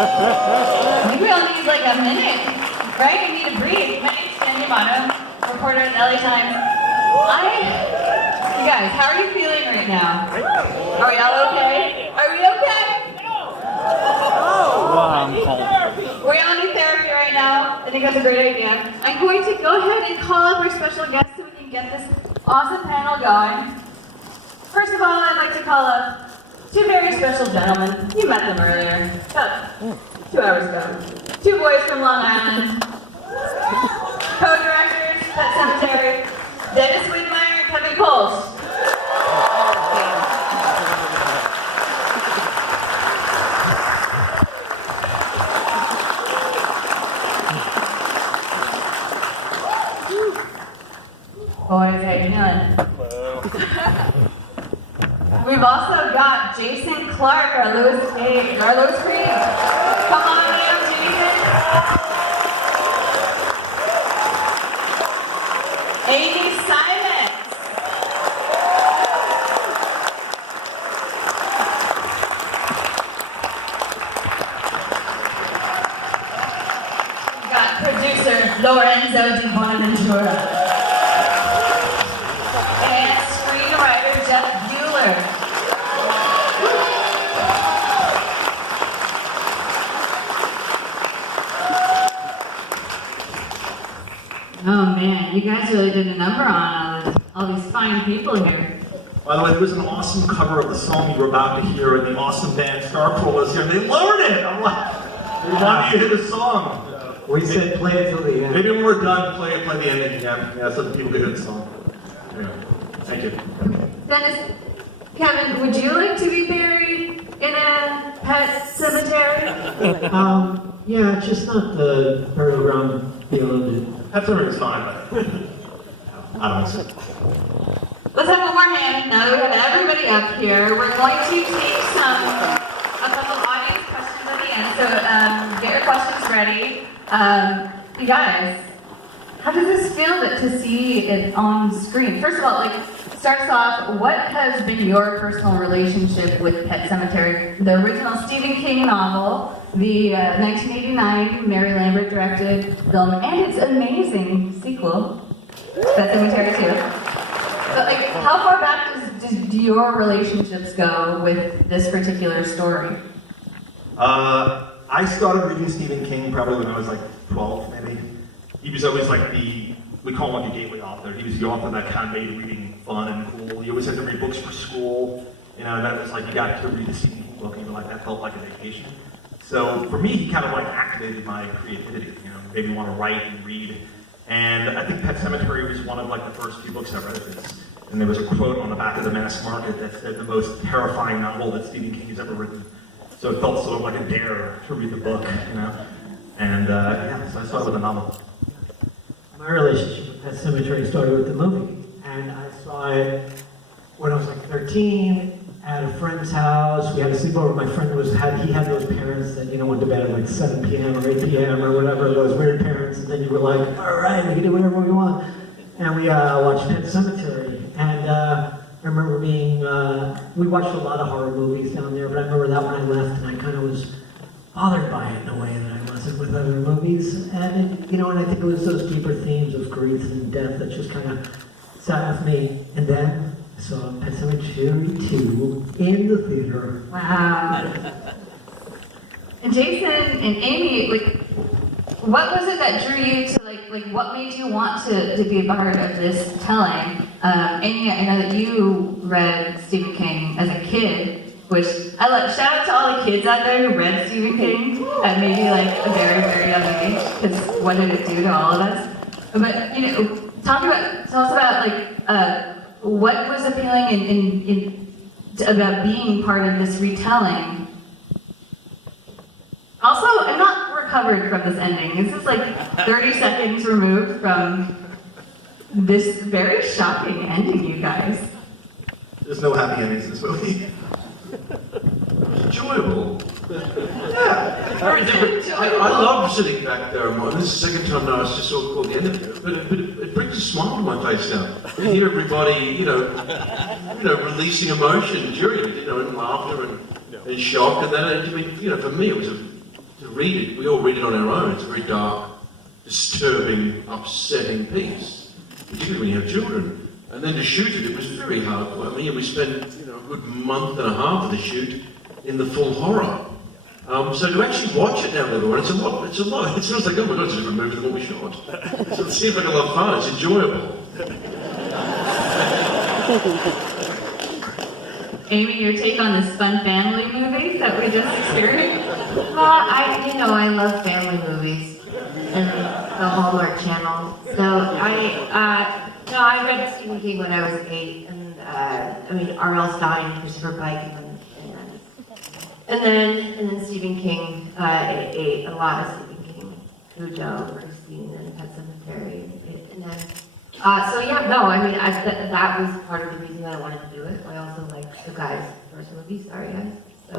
I think we all need like a minute, right? We need to breathe. My name's Sandy Amato, reporter at the LA Times. You guys, how are you feeling right now? Are we all okay? Are we okay? We all need therapy right now. I think that's a great idea. I'm going to go ahead and call up our special guest so we can get this awesome panel going. First of all, I'd like to call up two very special gentlemen. You met them earlier, about 2 hours ago. Two boys from Long Island. Co-directors, Pet Sematary, Dennis Widmeyer and Kevin Coles. Boys, how you doing? We've also got Jason Clark, our Louis Creed. Come on down, Jason. Amy Simons. We've got producer Lorenzo Di Bonaventura. Oh man, you guys really did a number on all these fine people here. By the way, there was an awesome cover of the song you were about to hear, and the awesome band Starpool was here, and they lowered it! I'm like, they want you to hear the song. We said play it till the end. Maybe when we're done, play the ending again. Yeah, so that people can hear the song. Yeah. Thank you. Dennis, Kevin, would you like to be buried in a pet cemetery? Yeah, just not the burial ground beyond That's everything's fine, but I don't know. Let's have one more hand. Now that we have everybody up here, we're going to take a couple audience questions at the end. So get your questions ready. You guys, how does this feel to see it on screen? First of all, starts off, what has been your personal relationship with Pet Sematary? The original Stephen King novel, the 1989 Mary Lambert directed film, and its amazing sequel, Pet Sematary 2. But how far back do your relationships go with this particular story? I started reading Stephen King probably when I was 12, maybe. He was always we call him a gateway author. He was the author that kind of made reading fun and cool. He always had to read books for school. And then it was you got to read a Stephen King book, and you were that felt like a vacation. So for me, he kind of activated my creativity, made me want to write and read. And I think Pet Sematary was one of the first few books I read of his. And there was a quote on the back of the Mass Market that said the most terrifying novel that Stephen King has ever written. So it felt sort of like a dare to read the book, And so I started with a novel. My relationship with Pet Sematary started with the movie, and I saw it when I was 13 at a friend's house. We had a sleepover. My friend he had those parents that went to bed at 7 p.m. or 8 p.m. or whatever, those weird parents, and then you were all right, we can do whatever we want. And we watched Pet Sematary, and I remember we watched a lot of horror movies down there, but I remember that when I left, and I kind of was bothered by it in a way that I wasn't with other movies. And and I think it was those deeper themes of grief and death that just kind of sat with me. And then I saw Pet Sematary 2 in the theater. Wow. And Jason and Amy, what was it that drew you to what made you want to be a part of this telling? Amy, I know that you read Stephen King as a kid, which shout out to all the kids out there who read Stephen King at maybe a very, very young age, because what did it do to all of us? But tell us about what was appealing about being part of this retelling. Also, I'm not recovered from this ending. This is 30 seconds removed from this very shocking ending, you guys. There's no happy endings in this movie. Enjoyable. Yeah, very different. I love sitting back there. This is the second time now I just saw called the end of it, but it brings a smile to my face now. You hear everybody, releasing emotion during it, and laughter and shock, and then, for me, it was a to read it, we all read it on our own. It's a very dark, disturbing, upsetting piece, particularly when you have children. And then to shoot it, it was very hard. I mean, we spent a good month and a half of the shoot in the full horror. So to actually watch it now with everyone, it's a lot. It sounds like, oh my God, it's a different movie than what we shot. So it seems like a lot of fun. It's enjoyable. Amy, your take on this fun family movie that we just experienced? I love family movies and the Hallmark Channel. So I read Stephen King when I was 8, and R.L. Stein, Christopher Pike, and then Stephen King. A lot of Stephen King, Cujo, Christine, and Pet Sematary, and then. That was part of the reason that I wanted to do it. I also liked the guy's first movie. Sorry, guys. So,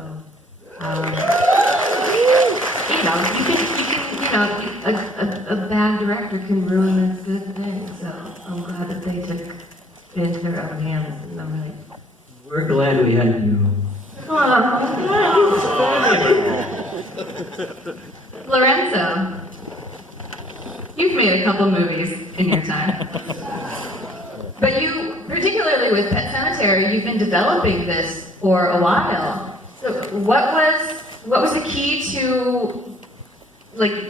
a bad director can ruin a good thing. So I'm glad that they took it into their own hands. And I'm like, We're glad we had you. Lorenzo, you've made a couple movies in your time. But you, particularly with Pet Sematary, you've been developing this for a while. So what was the key to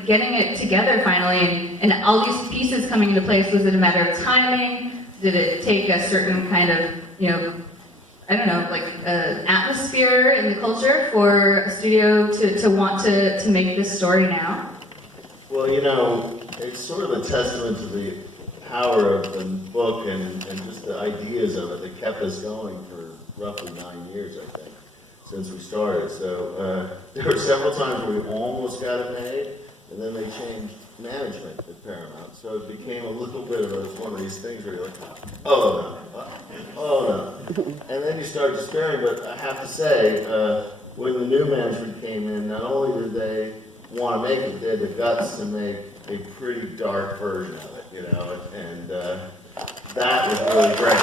getting it together finally and all these pieces coming into place? Was it a matter of timing? Did it take a certain kind of, atmosphere in the culture for a studio to want to make this story now? Well, it's sort of a testament to the power of the book and just the ideas of it that kept us going for roughly 9 years, I think, since we started. So there were several times where we almost got it made, and then they changed management at Paramount. So it became a little bit of one of these things where you're like, oh no. And then you start despairing, but I have to say, when the new management came in, not only did they want to make it, they had the guts to make a pretty dark version of it, and that was really great.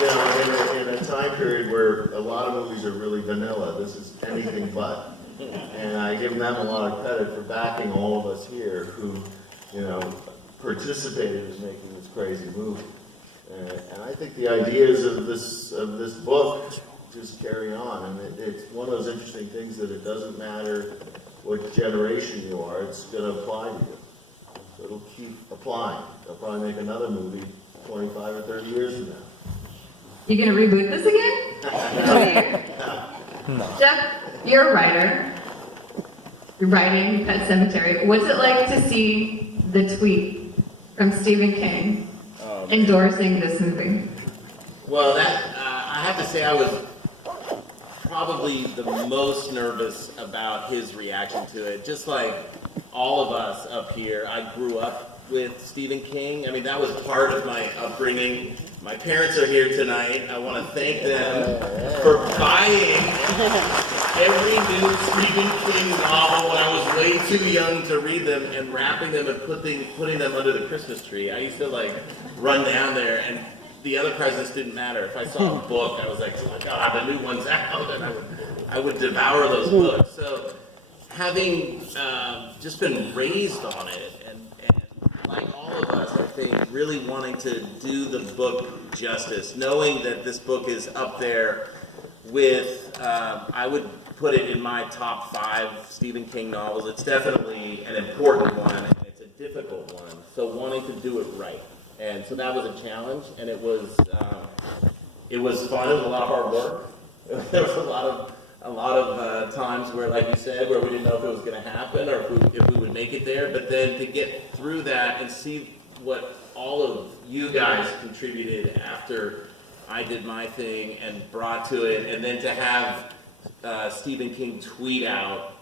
And I think, in a time period where a lot of movies are really vanilla, this is anything but. And I give them a lot of credit for backing all of us here who, participated in making this crazy movie. And I think the ideas of this book just carry on, and it's one of those interesting things that it doesn't matter what generation you are, it's going to apply to you. So it'll keep applying. They'll probably make another movie 25 or 30 years from now. You gonna reboot this again? No. Jeff, you're a writer. You're writing Pet Sematary. What's it like to see the tweet from Stephen King endorsing this movie? Well, I have to say I was probably the most nervous about his reaction to it. Just like all of us up here, I grew up with Stephen King. I mean, that was part of my upbringing. My parents are here tonight. I want to thank them for buying every new Stephen King novel when I was way too young to read them and wrapping them and putting them under the Christmas tree. I used to run down there, and the other presents didn't matter. If I saw a book, I was like, oh my God, the new one's out, and I would devour those books. So having just been raised on it, and like all of us, I think, really wanting to do the book justice, knowing that this book is up there with, I would put it in my top 5 Stephen King novels. It's definitely an important one, and it's a difficult one. So wanting to do it right. And so that was a challenge, and it was fun. It was a lot of hard work. There was a lot of times where, like you said, where we didn't know if it was going to happen or if we would make it there. But then to get through that and see what all of you guys contributed after I did my thing and brought to it, and then to have Stephen King tweet out,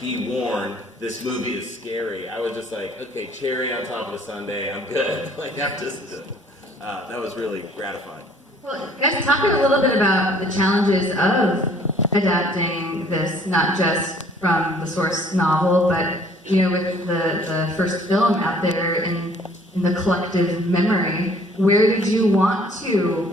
"Be warned, this movie is scary." I was just like, okay, cherry on top of the sundae, I'm good. That was really gratifying. Well, guys, talk a little bit about the challenges of adapting this, not just from the source novel, but with the first film out there in the collective memory. Where did you want to,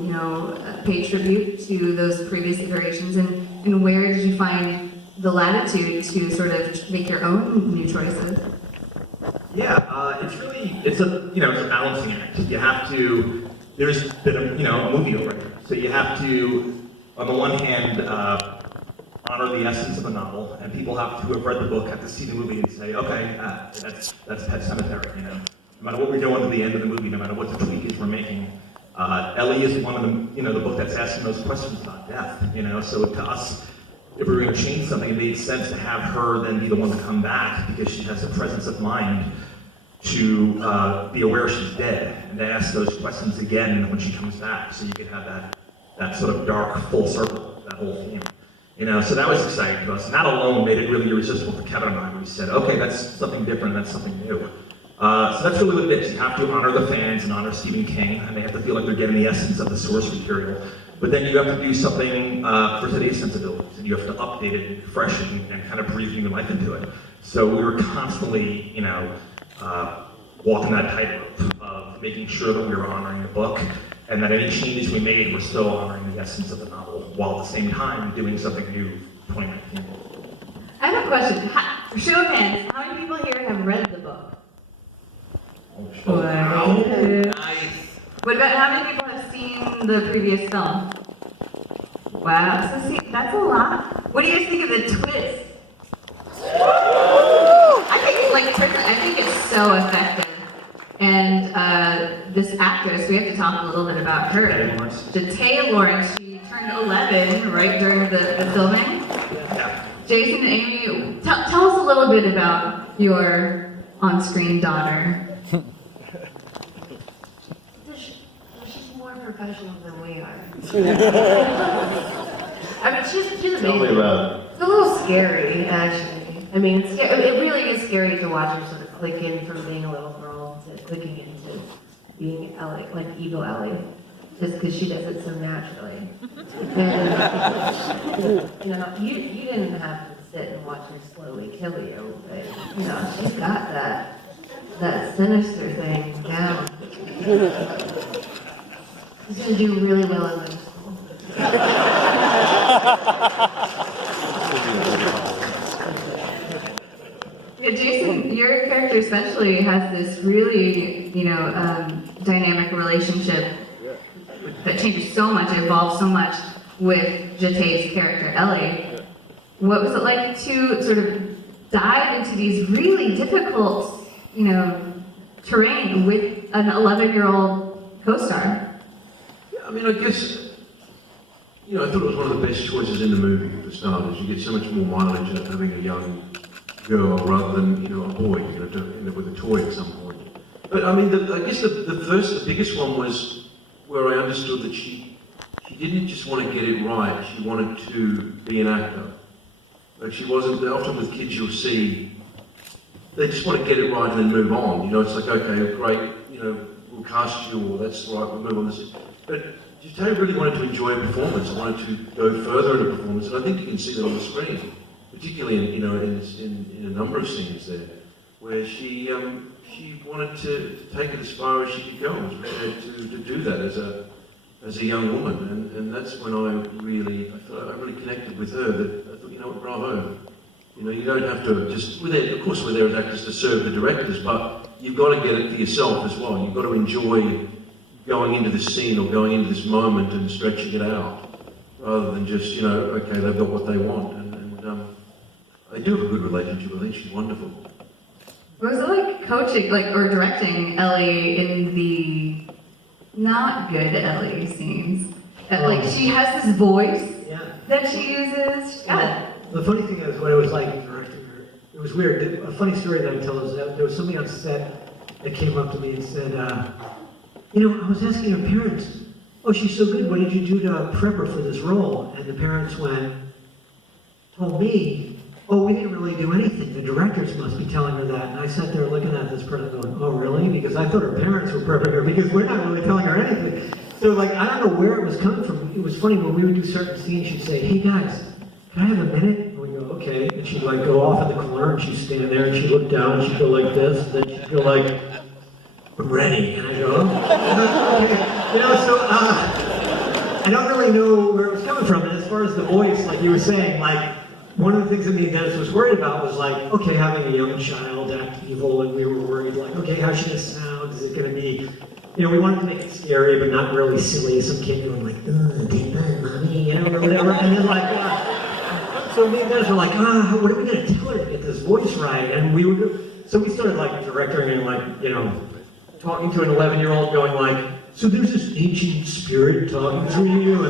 pay tribute to those previous iterations, and and where did you find the latitude to sort of make your own new choices? Yeah, it's a balancing act. You have to, there's been a movie already. So you have to, on the one hand, honor the essence of a novel, and people have to have read the book, have to see the movie and say, okay, that's Pet Sematary, No matter what we're doing to the end of the movie, no matter what the tweak is we're making, Ellie is one of the book that's asking those questions about death, So to us, if we were going to change something, it made sense to have her then be the one to come back because she has the presence of mind to be aware she's dead and to ask those questions again when she comes back, so you could have that sort of dark full circle, that whole theme. So that was exciting to us. And that alone made it really irresistible for Kevin and I. We said, okay, that's something different, that's something new. So that's really what it is. You have to honor the fans and honor Stephen King, and they have to feel like they're getting the essence of the source material. But then you have to do something for today's sensibilities, and you have to update it and refresh it and kind of breathe new life into it. So we were constantly, walking that tightrope of making sure that we were honoring the book, and that any changes we made were still honoring the essence of the novel, while at the same time doing something new for 2019. I have a question. Show of hands, how many people here have read the book? Wow. Good. Nice. What about how many people have seen the previous film? Wow, so see, that's a lot. What do you guys think of the twist? I think it's so effective. And this actress, we have to talk a little bit about her. Jatae Lawrence, she turned 11 right during the filming. Yeah. Jason and Amy, tell us a little bit about your on-screen daughter. She's more professional than we are. I mean, she's amazing. Tell me about it. It's a little scary, actually. I mean, it really is scary to watch her sort of click in from being a little girl to clicking into being Ellie, like evil Ellie, just because she does it so naturally. And, you didn't have to sit and watch her slowly kill you, but, she's got that sinister thing down. She's going to do really well in middle school. Yeah, Jason, your character especially has this really, dynamic relationship that changes so much, evolves so much with Jatae's character, Ellie. What was it like to sort of dive into these really difficult, terrain with an 11-year-old co-star? Yeah, I mean, I guess, I thought it was one of the best choices in the movie for starters. You get so much more mileage out of having a young girl rather than, a boy. You're going to end up with a toy at some point. But I mean, I guess the biggest one was where I understood that she didn't just want to get it right, she wanted to be an actor. Like she wasn't, often with kids you'll see, they just want to get it right and then move on. It's like, okay, great, we'll cast you, or that's right, we'll move on this. But Jatae really wanted to enjoy a performance, wanted to go further in a performance, and I think you can see that on the screen, particularly in a number of scenes there, where she wanted to take it as far as she could go, and was prepared to do that as a young woman, and that's when I thought I really connected with her. That I thought, bravo. You don't have to just, of course we're there as actors to serve the directors, but you've got to get it for yourself as well. You've got to enjoy going into this scene or going into this moment and stretching it out, rather than just, okay, they've got what they want. And I do have a good relationship. I think she's wonderful. What was it like coaching, or directing Ellie in the not good Ellie scenes? She has this voice that she uses. The funny thing is, what it was like directing her, it was weird. A funny story that I tell is that there was somebody on set that came up to me and said, I was asking her parents, oh, she's so good, what did you do to prep her for this role? And the parents told me, oh, we didn't really do anything. The directors must be telling her that. And I sat there looking at this person going, oh, really? Because I thought her parents were prepping her because we're not really telling her anything. So, I don't know where it was coming from. It was funny, when we would do certain scenes, she'd say, hey, guys, can I have a minute? And we go, okay. And she'd, go off in the corner, and she'd stand there, and she'd look down, and she'd go like this, and then she'd go like, I'm ready. And I go, oh, okay. So, I don't really know where it was coming from. And as far far as the voice, like you were saying, like, one of the things that me and Dennis was worried about was like, okay, having a young child act evil, and we were worried like, okay, how's she gonna sound? Is it gonna be, you know, we wanted to make it scary, but not really silly. Some kid going like, take that, mommy, you know, or whatever. And then like, so me and Dennis were like, what are we gonna tell her to get this voice right? And so we started like directing and like, you know, talking to an 11-year-old going like, so there's this ancient spirit talking to you,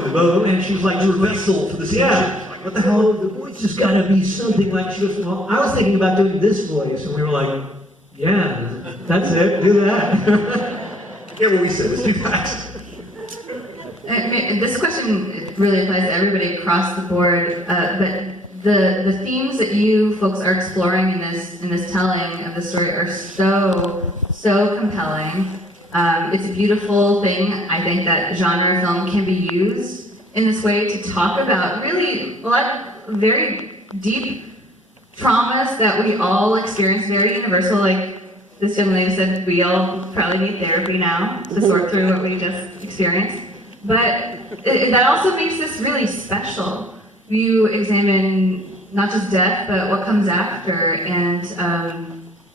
and she was like, you're a vessel for this ancient. What the hell? The voice has got to be something like. She goes, well, I was thinking about doing this voice, and we were like, yeah, that's it, do that. Yeah, what we said, let's do that. This question really applies to everybody across the board, but the themes that you folks are exploring in this telling of the story are so compelling. It's a beautiful thing, I think, that genre film can be used in this way to talk about really a lot of very deep traumas that we all experience, very universal. Like this young lady said, we all probably need therapy now to sort through what we just experienced. But that also makes this really special. You examine not just death, but what comes after, and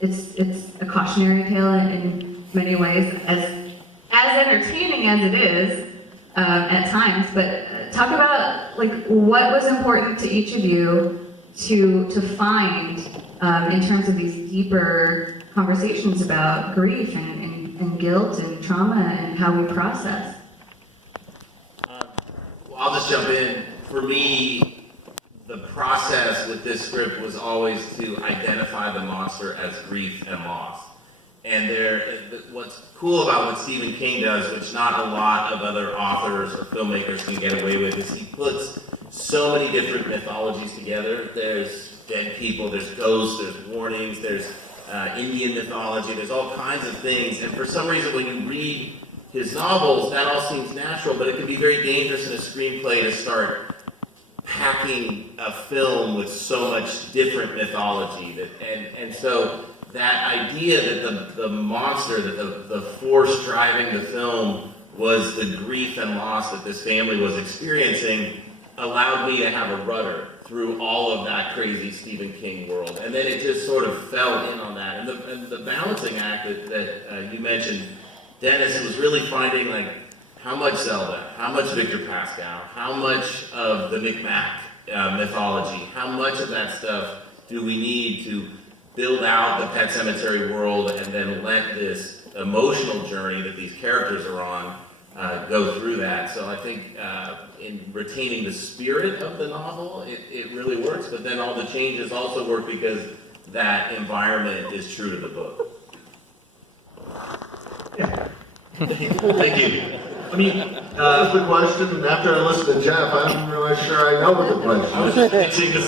it's a cautionary tale in many ways, as entertaining as it is at times. But talk about like what was important to each of you to find in terms of these deeper conversations about grief and guilt and trauma and how we process. Well, I'll just jump in. For me, the process with this script was always to identify the monster as grief and loss. And what's cool about what Stephen King does, which not a lot of other authors or filmmakers can get away with, is he puts so many different mythologies together. There's dead people, there's ghosts, there's warnings, there's Indian mythology, there's all kinds of things. And for some reason, when you read his novels, that all seems natural, but it can be very dangerous in a screenplay to start packing a film with so much different mythology. And so that idea that the monster, that the force driving the film was the grief and loss that this family was experiencing, allowed me to have a rudder through all of that crazy Stephen King world. And then it just sort of fell in on that. And the balancing act that you mentioned, Dennis, was really finding like how much Zelda, how much Victor Pascal, how much of the Micmac mythology, how much of that stuff do we need to build out the Pet Sematary world and then let this emotional journey that these characters are on go through that. So I think in retaining the spirit of the novel, it really works, but then all the changes also work because that environment is true to the book. Yeah. Thank you. I mean, that was the question, and after I listened to Jeff, I'm really sure I know what the question is.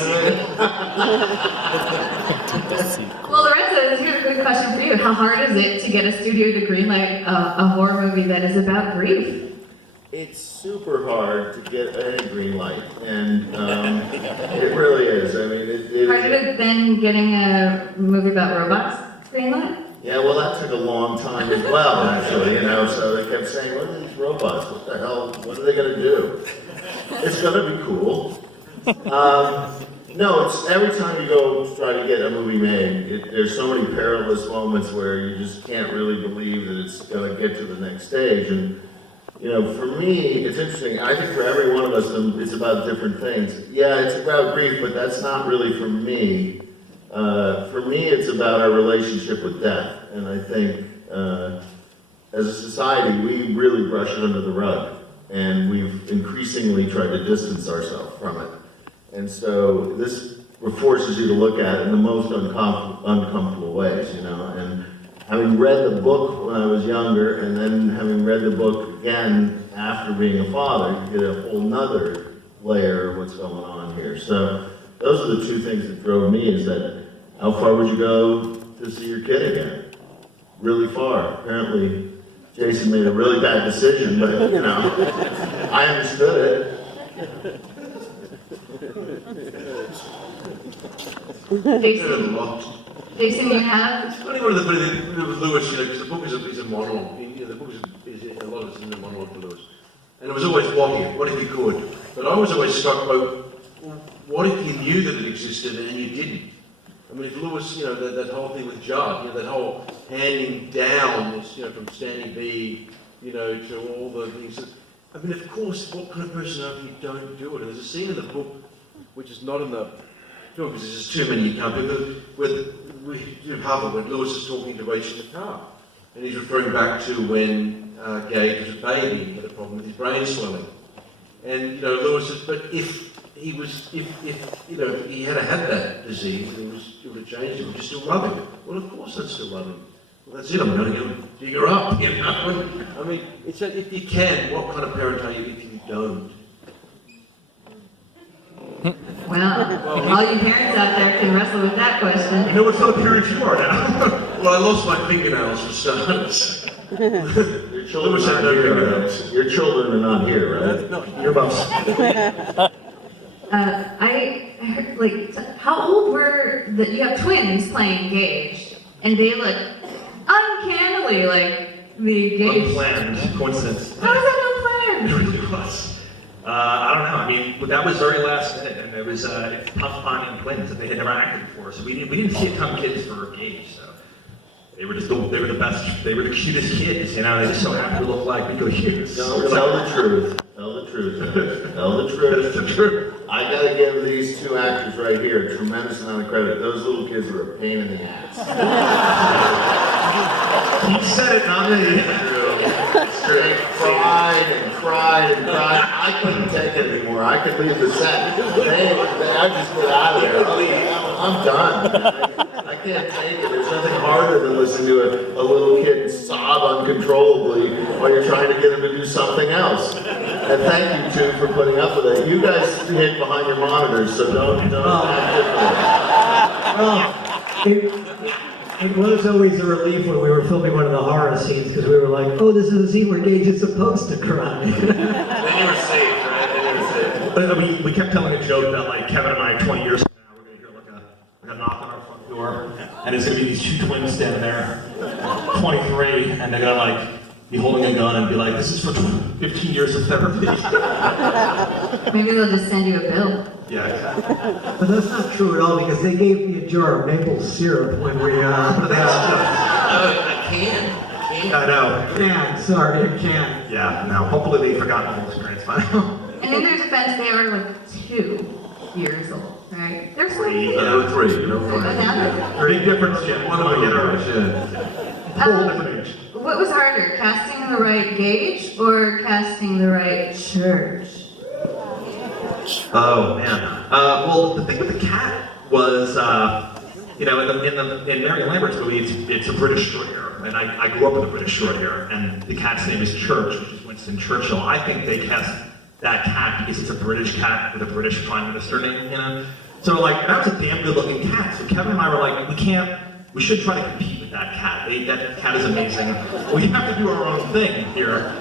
Well, Lorenzo, here's a good question for you. How hard is it to get a studio to greenlight a horror movie that is about grief? It's super hard to get any green light, and it really is. I mean, Harder than getting a movie about robots greenlight? Yeah, well, that took a long time as well, actually, you know, so they kept saying, what are these robots? What the hell? What are they going to do? It's going to be cool. No, it's every time you go try to get a movie made, there's so many perilous moments where you just can't really believe that it's going to get to the next stage. And, you know, for me, it's interesting. I think for every one of us, it's about different things. Yeah, it's about grief, but that's not really for me. For me, it's about our relationship with death, and I think as a society, we really brush it under the rug, and we've increasingly tried to distance ourselves from it. And so this forces you to look at it in the most uncomfortable ways, you know. And having read the book when I was younger, and then having read the book again after being a father, you get a whole nother layer of what's going on here. So those are the two things that drove me, is that how far would you go to see your kid again? Really far. Apparently, Jason made a really bad decision, but, you know, I understood it. Jason, you have? It's funny, one of the funny things with Lewis, you know, because the book is a monologue. You know, the book is a lot of it's in the monologue to Lewis. And it was always what if he could. But I was always struck by, well, what if you knew that it existed and you didn't? I mean, if Lewis, that whole thing with Judd, that whole handing down, this, from standing B, to all the things. I mean, of course, what kind of person are you don't do it? And there's a scene in the book, which is not in the film because there's just too many you can't do, where half of it, Lewis is talking to Rachel in the car. And he's referring back to when Gage was a baby and had a problem with his brain swelling. And, Lewis says, but if he had had that disease, it would have changed him, would you still love him? Well, of course I'd still love him. Well, that's it, I'm going to go figure up, I mean, it's that if you can, what kind of parent are you if you don't? Well, all you parents out there can wrestle with that question. You know what sort of parents you are now? Well, I lost my fingernails for starters. Your children are not here, right? Your children are not here, right? No, your mom's. I heard, how old were you have twins playing Gage, and they look uncannily like the Gage. Unplanned coincidence. How is that It unplanned? really was. I don't know. I mean, but that was very last minute, and it was it's tough finding twins that they had never acted before. So we didn't see a ton of kids for Gage. So they were the best. They were the cutest kids. They just so happened to look like Nico Hughes. No, tell the truth. Tell the truth. Tell the truth. That's the truth. I gotta give these two actors right here a tremendous amount of credit. Those little kids were a pain in the ass. He said it, not me. They cried and cried and cried. I couldn't take it anymore. I could leave the set. I just get out of there. I'm done. I can't take it. There's nothing harder than listening to a little kid sob uncontrollably while you're trying to get him to do something else. And thank you, too, for putting up with it. You guys hid behind your monitors, so don't act different. It was always a relief when we were filming one of the horror scenes because we were like, oh, this is a scene where Gage is supposed to cry. Then you were safe, right? Then you were safe. We kept telling a joke that Kevin and I 20 years from now we're gonna hear a knock on our front door, and there's gonna be these two twins standing there, 23, and they're gonna be holding a gun and be like, this is for 15 years of therapy. Maybe they'll just send you a bill. Yeah, exactly. But that's not true at all because they gave me a jar of maple syrup when we A can. I know. can. Sorry, a can. Yeah, no. Hopefully they've forgotten the whole experience by now. And in their defense, they are 2 years old, right? They're so Three. big. There were three. Big difference, yeah. One of them Yeah. whole different age. What was harder, casting the right Gage or casting the right church? Oh man. Well, the thing with the cat was, in Marion Lambert's movie, it's a British short hair, and I grew up with a British short hair, and the cat's name is Church, which is Winston Churchill. I think they cast that cat because it's a British cat with a British prime minister name, So that was a damn good-looking cat. So Kevin and I were like, we should try to compete with that cat. That cat is amazing. We have to do our own thing here.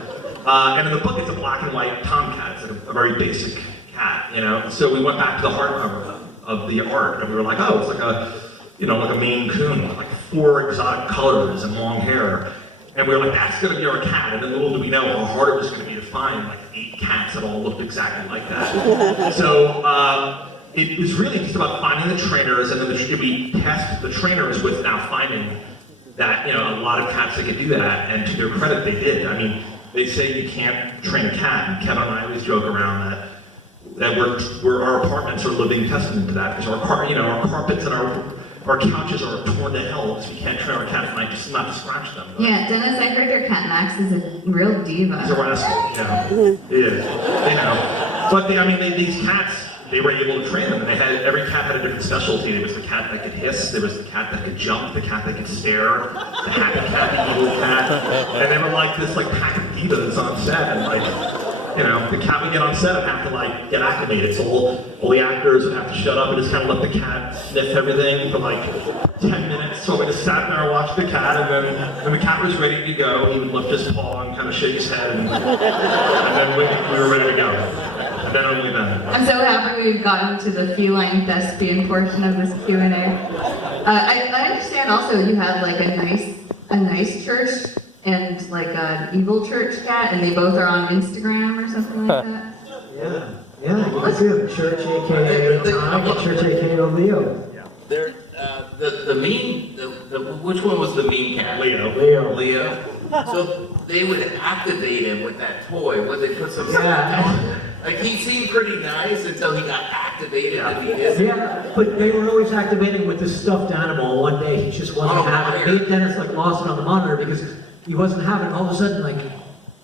And in the book, it's a black and white tomcat. It's a very basic cat, So we went back to the hardcover of the art, and we were like, oh, it's like a Maine Coon with 4 exotic colors and long hair. And we were like, that's going to be our cat. And then little did we know how hard it was going to be to find 8 cats that all looked exactly like that. So it was really just about finding the trainers, and then we tasked the trainers with now finding that, a lot of cats that could do that. And to their credit, they did. I mean, they say you can't train a cat, and Kevin and I always joke around that our apartments are a living testament to that, because our carpets and our couches are torn to hell because we can't train our cat at night just not to scratch them. Yeah, Dennis, I heard your cat Max is a real diva. He's a rascal, He is. But these cats, they were able to train them, and every cat had a different specialty. There was the cat that could hiss, there was the cat that could jump, the cat that could stare, the happy cat, the evil cat, and they were this pack of divas on set, and the cat would get on set and have to get acclimated. So all the actors would have to shut up and just kind of let the cat sniff everything for 10 minutes. So we just sat there and watched the cat, and then when the cat was ready to go, he would lift his paw and kind of shake his head, and then we were ready to go. And then only then. I'm so happy we've gotten to the feline thespian portion of this Q&A. I understand also you have a nice church and an evil church cat, and they both are on Instagram or something like that. Yeah, you can see them. Church, aka Tom, and Church, aka Leo. There, the mean, which one was the mean cat? Leo. Leo. So they would activate him with that toy. Would they put some stuff Yeah. on? Like he seemed pretty nice until he got activated and he is. Yeah, but they were always activating with this stuffed animal. One day he just wasn't On a having it. wire. Me and Dennis like lost it on the monitor because he wasn't having it. All of a sudden, like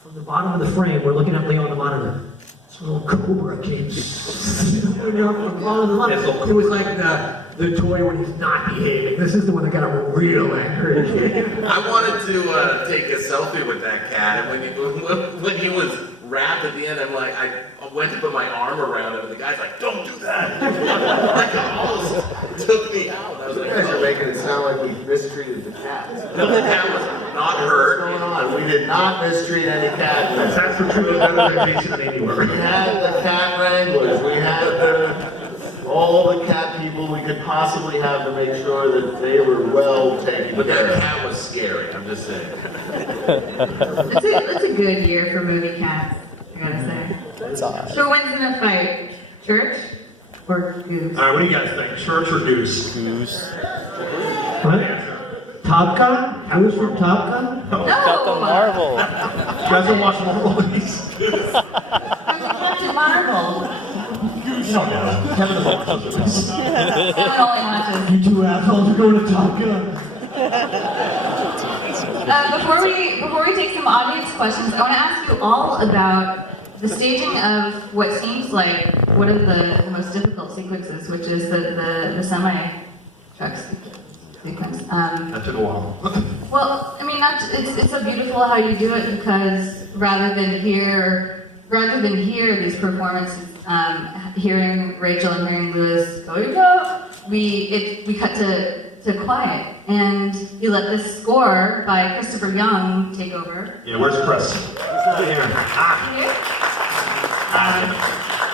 from the bottom of the frame, we're looking at Leo on the monitor. This little cobra came swimming up from the bottom of the monitor. It was like the toy when he's not behaving. This is the one that got him real angry. I wanted to take a selfie with that cat, and when he was wrapped at the end, I'm like, I went to put my arm around him, and the guy's like, "Don't do that!" Like almost took me out. I was You like, guys are "Oh." making it sound like we mistreated the cats. No, the cat was not What's hurt. going on? We did not mistreat any cat. That's for true better than Jason anywhere. We had the cat wranglers, we had all the cat people we could possibly have to make sure that they were well taken But care that of. cat was scary. I'm just saying. It's a good year for movie cats, I gotta say. That's awesome. So who wins in a fight? Church or Goose? All right, what do you guys think? Church or Goose? Goose. What? Top Gun? Who's from Top Gun? Captain Marvel. You guys don't watch Marvel movies? Captain Marvel. You don't know. Kevin doesn't watch those movies. Someone only watches. You two assholes are going to Top Gun. Before we take some audience questions, I want to ask you all about the staging of what seems like one of the most difficult sequences, which is the semi truck sequence. That took a while. Well, I mean, it's so beautiful how you do it because rather than hear these performances, hearing Rachel and hearing Lewis go, you go, we cut to quiet, and you let this score by Christopher Young take over. Yeah, where's Chris? He's not here.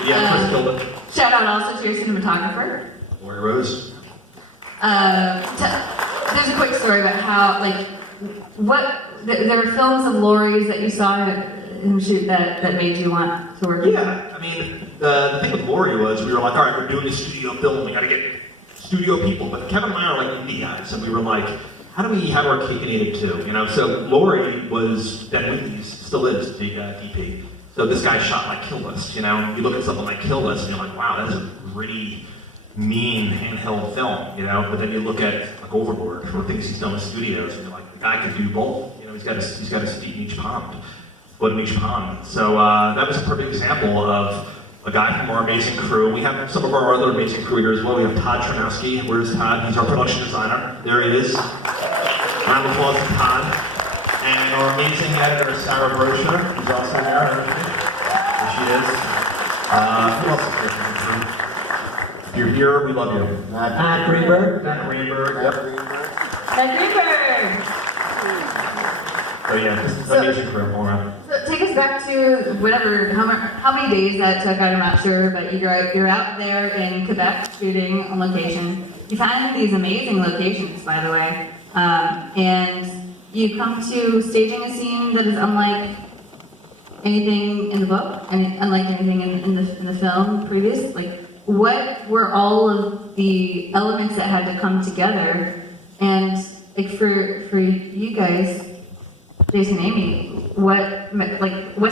Yeah, Chris killed it. Shout out also to your cinematographer. Lori Rose. There's a quick story about how, there were films of Laurie's that you saw him shoot that made you want to work with him? Yeah, I mean, the thing with Lori was we were like, all right, we're doing a studio film, we gotta get studio people, but Kevin and I are like indie guys, and we were like, how do we have our cake and eat it too? You know, so Lori was Ben Whitney's, still is, the DP. So this guy shot like Kill List, you know? You look at something like Kill List, and you're like, wow, that's a pretty mean handheld film, you know? But then you look at like Overboard, or things he's done with studios, and you're like, the guy can do both. You know, he's got his feet in each pond. Foot in each pond. So that was a perfect example of a guy from our amazing crew. We have some of our other amazing crew here as well. We have Todd Chernowski. Where's Todd? He's our production designer. There he is. Round of applause to Todd. And our amazing editor, Sarah Brocher, who's also there. There she is. Who else is here from the crew? If you're here, we love you. Matt Greenberg. Matt Greenberg. Yep. Matt Greenberg! So yeah, this is an amazing crew all around. So take us back to how many days that took, I'm not sure, but you're out there in Quebec shooting on location. You found these amazing locations, by the way, and you come to staging a scene that is unlike anything in the book, and unlike anything in the film previous. Like, what were all of the elements that had to come together? And like for you guys, Jason, Amy, what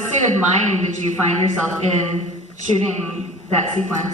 state of mind did you find yourself in shooting that sequence?